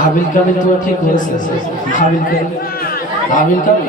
হাবিল কামিল তো ঠিক করেছে? হাবিল কামিল হাবিল কাবিল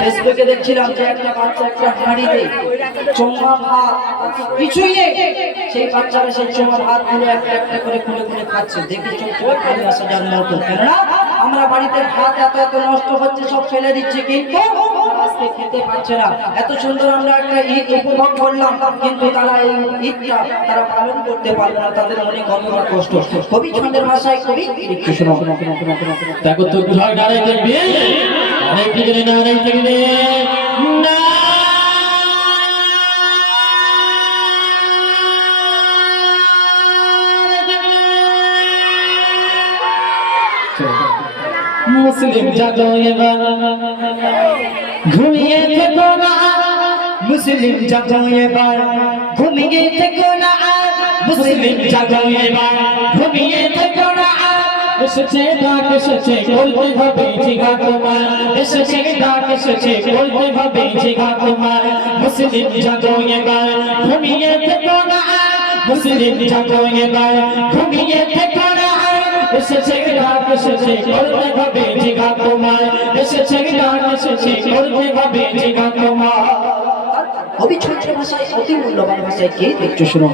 ফেসবুকে দেখছিলাম যে একটা বাচ্চা একটা হাঁড়িতে চোমা ভাত কিছুই সেই বাচ্চারা সেই চোমা ভাতগুলো একটা একটা করে খুলে খুলে খাচ্ছে। দেখে চোখ ফেলে যার মতো কেননা আমরা বাড়িতে ভাত এত এত নষ্ট হচ্ছে, সব ফেলে দিচ্ছে, কিন্তু খেতে পাচ্ছে না। এত সুন্দর আমরা একটা ঈদ উপভোগ করলাম, কিন্তু তারা এই ঈদটা তারা পালন করতে পারবে না, তাদের মনে কতটা কষ্ট। কবি ছন্দের ভাষায় কবি দেখো অনেক দিকে না অনেক দিকে না মুসলিম জাগো এবার ঘুমিয়ে থেকো না মুসলিম জাগো এবার ঘুমিয়ে থেকো না মুসলিম জাগো এবার ঘুমিয়ে থেকো না এসেছে ডাক এসেছে বলতে হবে জিগা তোমার। এসেছে ডাক এসেছে বলতে হবে জিগা তোমার। মুসলিম জাগো এবার ঘুমিয়ে থেকো না। মুসলিম জাগো এবার ঘুমিয়ে থেকো না। এসেছে ডাক এসেছে বলতে হবে জিগা তোমার। এসেছে ডাক এসেছে বলতে হবে জিগা তোমার। কবি ভাষায় অতি মূল্যবান ভাষায় কে একটু শোনো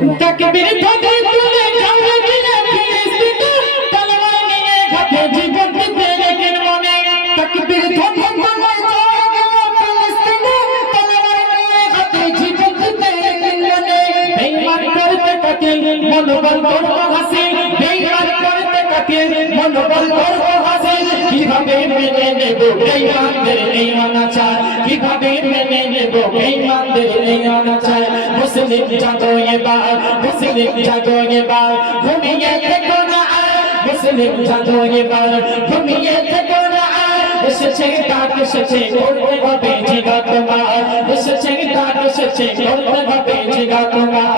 বেঈমানদের এই অনাচার কীভাবে মেনে নেব বেঈমানদের এই অনাচার মুসলিম জাগো এবার মুসলিম জাগো এবার ঘুমিয়ে থেকো না আর মুসলিম জাগো এবার ঘুমিয়ে থেকো না এসেছে ডাক এসেছে করতে হবে জিগা তোমার এসেছে ডাক এসেছে করতে হবে জিগা তোমার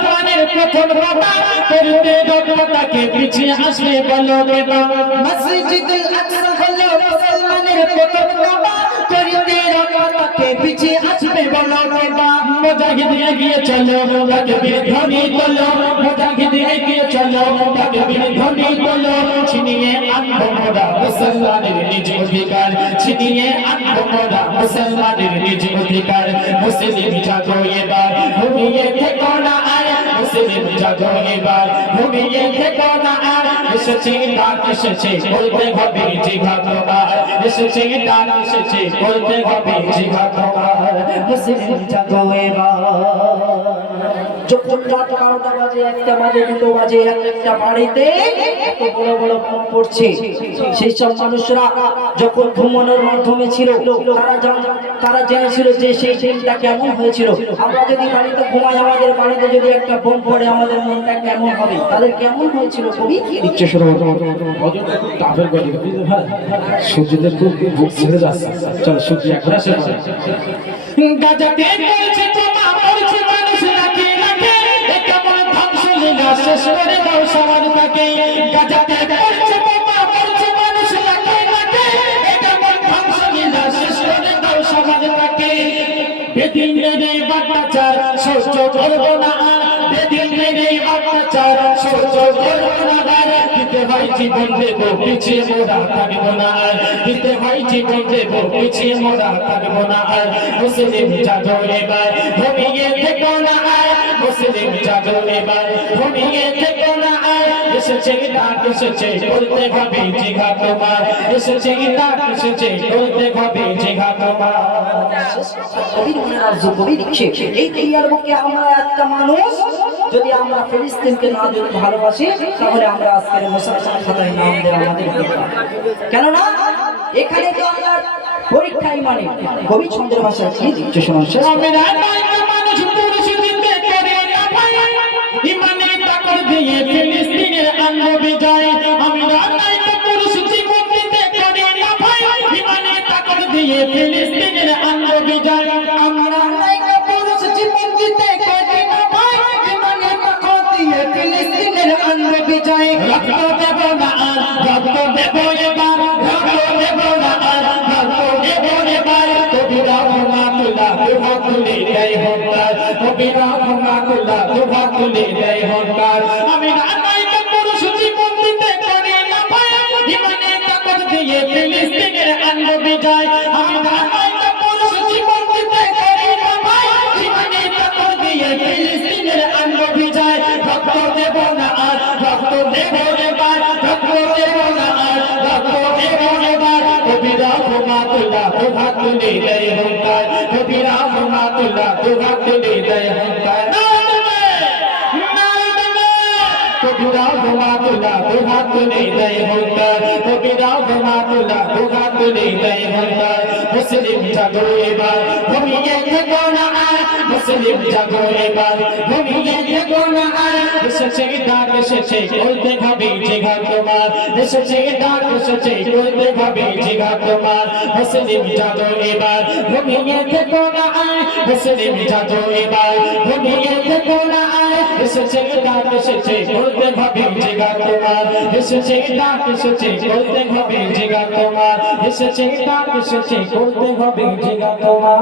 প্রথম বাবা করতে রক্ষতাকে পিছিয়ে আসবে বলো দেবা মসজিদুল আকসা হলো মুসলমানের প্রথম কাবা করিতে রক্ষতাকে পিছিয়ে আসবে বলো দেবা মুজাহিদ এগিয়ে চলো তাকবীর ধ্বনি তোলো মুজাহিদ এগিয়ে চলো তাকবীর ধ্বনি তোলো ছিনিয়ে আনব মোরা মুসলমানের নিজ অধিকার ছিনিয়ে আনব মোরা মুসলমানের নিজ অধিকার মুসলিম জাগো এবার ঘুমিয়ে থেকো না আর মুসলিম জাগো এবার ঘুমিয়ে থেকো না আর এসেছে ডাক এসেছে বলতে হবে জিঘা তোমার এসেছে ডাক এসেছে বলতে হবে জিঘা তোমার মুসলিম জাগো এবার যখন রাত বারোটা বাজে একটা বাজে দুটো বাজে এক একটা বাড়িতে এত বড় বড় বোম পড়ছে। সেই সব মানুষরা যখন ঘুমানোর মাধ্যমে ছিল তারা তারা জেনেছিল যে সেই দিনটা কেমন হয়েছিল। আমরা যদি বাড়িতে ঘুমাই আমাদের বাড়িতে যদি একটা বোম পড়ে আমাদের মনটা কেমন হবে? তাদের কেমন হয়েছিল কবি? কি দিচ্ছে শুরু টাফের সূর্যদের খুব বুক ছেড়ে যাচ্ছে। চলো সূর্য একবার আসে। গাজাতে শেষ করে দাও সবার তাকে গাজাতে পড়ছে তোমা পড়ছে মানুষ নাকি নাকি এ কেমন ধ্বংস লীলা শেষ করে দাও সবার তাকে বেদিন মেরে অত্যাচার, সহ্য করব না বেদিন মেরে অত্যাচার, সহ্য করব না দিতে হয় জীবন দেব, পিছিয়ে মোরা থাকব না আর। দিতে হয় জীবন দেব, পিছিয়ে মোরা থাকব না আর। মুসলিম জাগো এবার ঘুমিয়ে থেকো না আর। মুসলিম জাগো এবার ঘুমিয়ে থেকো না আর। এসেছে ডাক এসেছে করতে হবে জিঘা তোমার। এসেছে ডাক এসেছে করতে হবে জিঘা তোমার। কবি মনে রাখছো কবি লিখছে এই দুনিয়ার বুকে আমরা একটা মানুষ। যদি আমরা ফিলিস্তিনকে না যদি ভালোবাসি তাহলে আমরা আজকের মুসলমান খাতায় নাম দেওয়া আমাদের কেননা এখানে তো আমরা পরীক্ষায় মানে। কবি ছন্দের ভাষায় কি দিচ্ছে শোনো ফিলিস্তিনের আনব বিজয় আমরা নায়িকা পুরুষ জীবন দিতে করি না ভাই। ইমানের পাখো দিয়ে ফিলিস্তিনের আনবে বিজয় রক্ত দেব না আর, রক্ত দেব এবার, রক্ত দেব না আর, রক্ত দেব এবার। কবিরা ক্ষমা তুলা দুভা তুলে দেয় হন্তার কবিরা ক্ষমা তুলা দুভা তুলে দেয় হন্তার তুলা দুভা তুলে দেয় হংকার কবিরা ক্ষমা তুলা দুভা তুলে দেয় হংকার কবিরা ক্ষমা তুলা দুভা তুলে দেয় হংকার কবিরা ক্ষমা তুলা দুভা তুলে দেয় হন্তার মুসলিম জাগো এবার ঘুমিয়ে থেকো না আর, মুসলিম জাগো এবার ঘুমিয়ে থেকো না আর, এসেছে ডাক এসেছে, বলতে ভাবি জিঘা তোমার, এসেছে ডাক এসেছে, বলতে ভাবি জিঘা তোমার, মুসলিম জাগো এবার ঘুমিয়ে থেকো না আর, মুসলিম জাগো এবার ঘুমিয়ে থেকো না আর এসেছে, ডাক এসেছে বলতে হবে জিগা তোমার। এসেছে, ডাক এসেছে বলতে হবে জিগা তোমার। এসেছে, ডাক এসেছে বলতে হবে জিগা তোমার।